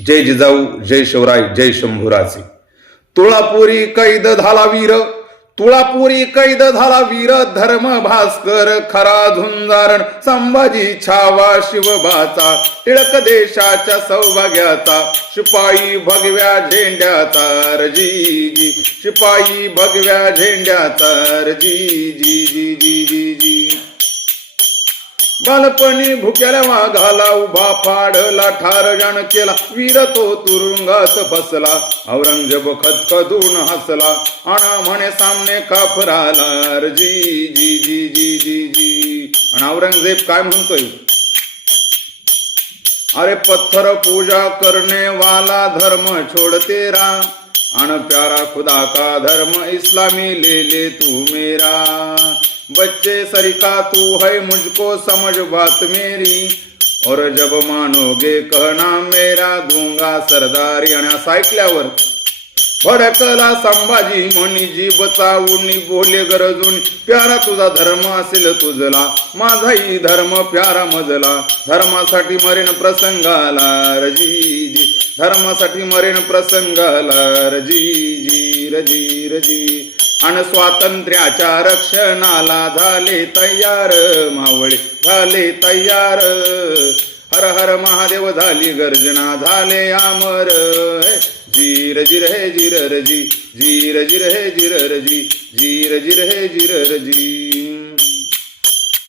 जय जिजाऊ, जय शिवराय, जय शंभूराजे. तुळापुरी कैद झाला वीर, तुळापुरी कैद झाला वीर, धर्म भास्कर खरा झुंजारण, संभाजी छावा शिवबाचा, टिळक देशाच्या सौभाग्याचा, शिपाई भगव्या झेंड्याचा रजी जी, शिपाई भगव्या झेंड्याचा रजी जी जी जी जी जी. बालपणी भुक्याला वाघाला उभा फाडला, ठार जाण केला वीर तो तुरुंगात बसला, औरंगजेब खदखदून हसला, आणा म्हणे सामने काफराला जी जी जी जी जी जी. आणि औरंगजेब काय म्हणतोय, अरे पत्थर पूजा करने वाला धर्म छोड़ तेरा, अन प्यारा खुदा का धर्म इस्लामी ले ले तू मेरा, बच्चे सरिका तू है मुझको समझ बात मेरी, और जब मानोगे कहना मेरा दूंगा सरदारी. आणि असं ऐकल्यावर भडकला संभाजी म्हणी, जीभ चावून बोले गरजून, प्यारा तुझा धर्म असेल तुझला, माझाही धर्म प्यारा मजला, धर्मासाठी मरेन प्रसंगाला रजी जी, धर्मासाठी मरेन प्रसंगाला रजी जी रजी रजी. आणि स्वातंत्र्याच्या रक्षणाला झाले तयार मावळे, झाले तयार, हर हर महादेव झाली गर्जना, झाले अमर. जीर जिर हे जिर रजी, जीर जिर हे जिर रजी, जीर जिर हे जिर रजी.